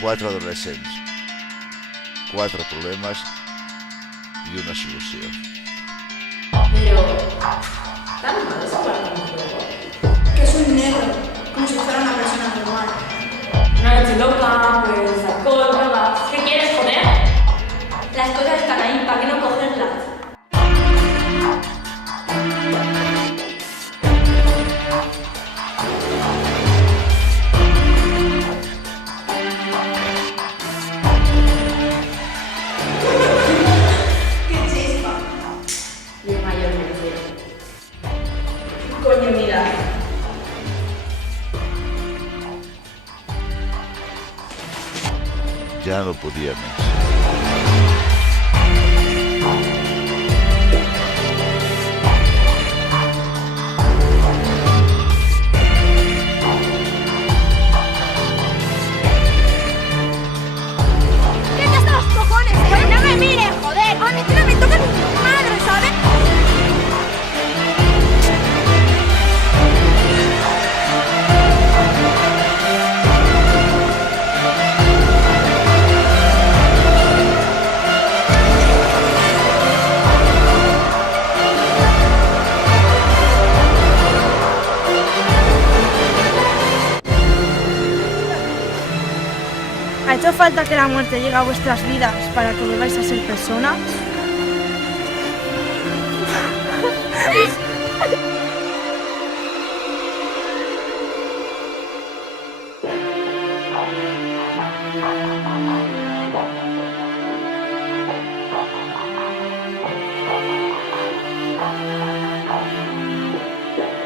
4 adolescents, 4 problemes i una solució. Pero, ¿tan mal es hablar con un juego? Que es un negro, como si fuera una persona normal. Una noche loca, pues alcohol, drogas. ¿Qué quieres, joder? Las cosas están ahí, ¿para qué no cogerlas? ¡Qué chispa! Y el mayor me quiere. Coño, mira. Ja no podia més. ¿Qué te hasta los cojones? ¡Pero no me mires, joder! ¡A mí no me toca ni mi madre, ¿sabes? ¿Ha hecho falta que la muerte llegue a vuestras vidas para que volváis a ser personas?